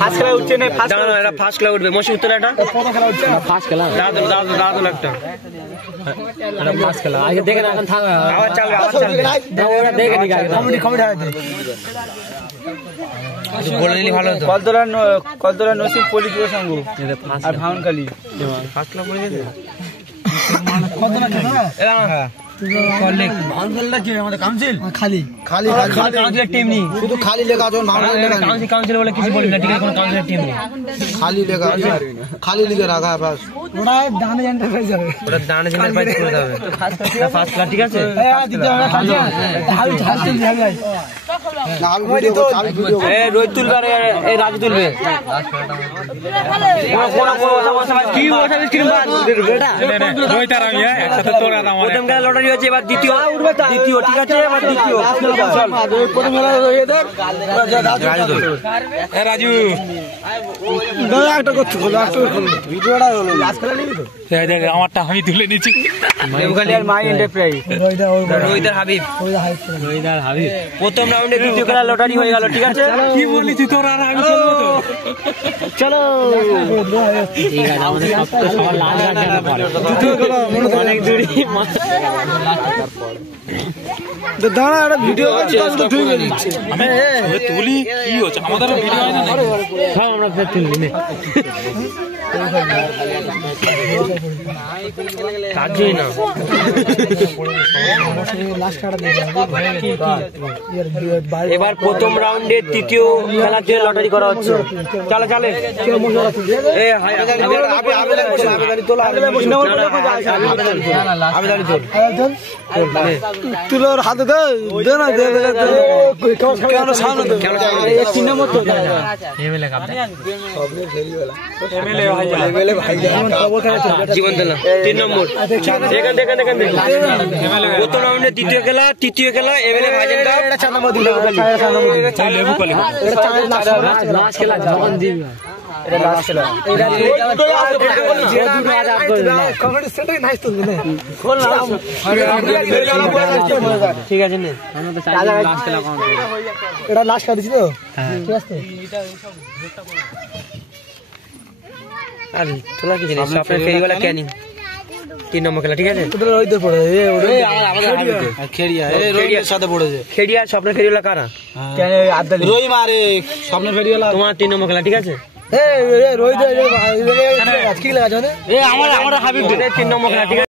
first খেলা উঠছে না, ফার্স্ট খেলা উঠবে মসি উত্তর একটা ফার্স্ট খেলা দাদুল একটা ফার্স্ট খেলা আগে দেখে না এখন থামা আবার চলবে ওরা দেখে নি আগে কমেডি হবে বলে দিলি ভালো হতো কলতলা নসিব পুলিশ সংঘ আর ভাউনখালী ফার্স্ট খেলা পড়ে গেছে কলতলা খেলা কলেজ ভাউনখালীটা কি আমাদের কাউন্সিল খালি কাউন্সিলের টিম নেই শুধু খালি লেখা আছে কাউন্সিল বলে কিছু বলি না ঠিক আছে কোনো কাউন্সিলের টিম নেই খালি লেখা আছে খালি লিখে রাখা বাস ওটা ডানে এন্টারপ্রাইজ হবে ওটা ডানে এন্টারপ্রাইজ করে দেবে ফার্স্ট ক্লাস ঠিক আছে রোহিত তুলবে এই রাজু তুলবে প্রথম খেলা লটারি হয়েছে এবার দ্বিতীয় ঠিক আছে এবার দ্বিতীয় রাজু একটা করছি ভিডিওটা আমারটা আমি তুলে নিচ্ছি প্রথম রাউন্ডে দ্বিতীয় খেলা লটারি হয়ে গেল ঠিক আছে কি বলিস তোর আর আমি চলো ঠিক আছে আমাদের সবার অনেক দূরে দাঁড়া একটা ভিডিও দিচ্ছে তুলি কি হচ্ছে আমাদের ভিডিও হয় না হ্যাঁ আমরা তুলি নে কাজই না এবার প্রথম রাউন্ডের তৃতীয় খেলাতে লটারি করা হচ্ছে চলে তুলোর হাতে দে না তিন নম্বর তো জীবন দিলাম 3 নম্বর দেখেন প্রথম রাউন্ডে তৃতীয় খেলা এমএলএ ভাইজান ঠিক আছে এটা লাস্ট খেলা দিচ্ছি তো ঠিক আছে আর তোলা কি জিনিস আপনার ফেরিওয়ালা ক্যানিং 3 নম্বর খেলা ঠিক আছে খেড়িয়া স্বপ্নের ফেরিওয়ালা কারা রোহিত মারে স্বপ্নের ফেরিওয়ালা তোমার 3 নম্বর খেলা ঠিক আছে রোহিত আমার হাবিব 3 নম্বর খেলা ঠিক আছে